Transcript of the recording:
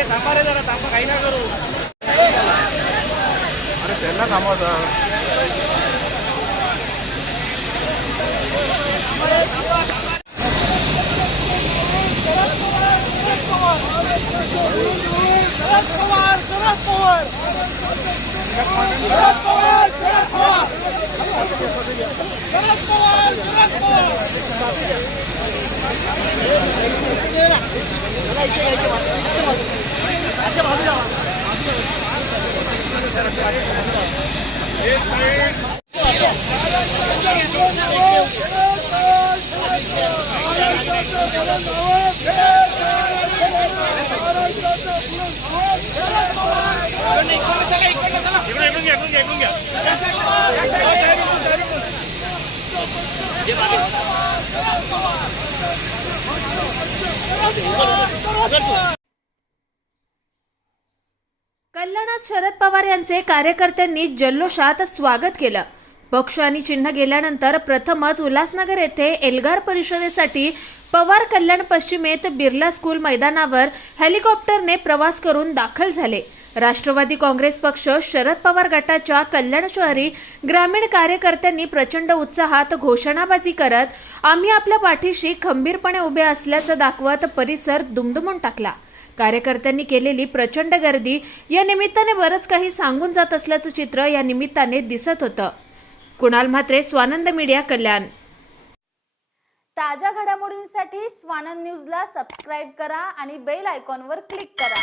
थांबा रे थांबा रे जरा थांबा काही ना करू अरे त्यांना थांबवता इकडून इकडून घ्या इकडून घ्या इकडून घ्या कल्याणात शरद पवार यांचे कार्यकर्त्यांनी जल्लोषात स्वागत केलं. पक्ष आणि चिन्ह गेल्यानंतर प्रथमच उल्हासनगर येथे एल्गार परिषदेसाठी पवार कल्याण पश्चिमेत बिर्ला स्कूल मैदानावर हेलिकॉप्टरने प्रवास करून दाखल झाले. राष्ट्रवादी काँग्रेस पक्ष शरद पवार गटाच्या कल्याण शहरी ग्रामीण कार्यकर्त्यांनी प्रचंड उत्साहात घोषणाबाजी करत आम्ही आपल्या पाठीशी खंबीरपणे उभे असल्याचं दाखवत परिसर दुमदुमून टाकला. कार्यकर्त्यांनी केलेली प्रचंड गर्दी या निमित्ताने बरंच काही सांगून जात असल्याचं चित्र या निमित्ताने दिसत होतं. कुणाल म्हात्रे स्वानंद मीडिया कल्याण. ताज्या घडामोडींसाठी स्वानंद न्यूजला सबस्क्राईब करा आणि बेल आयकॉनवर क्लिक करा.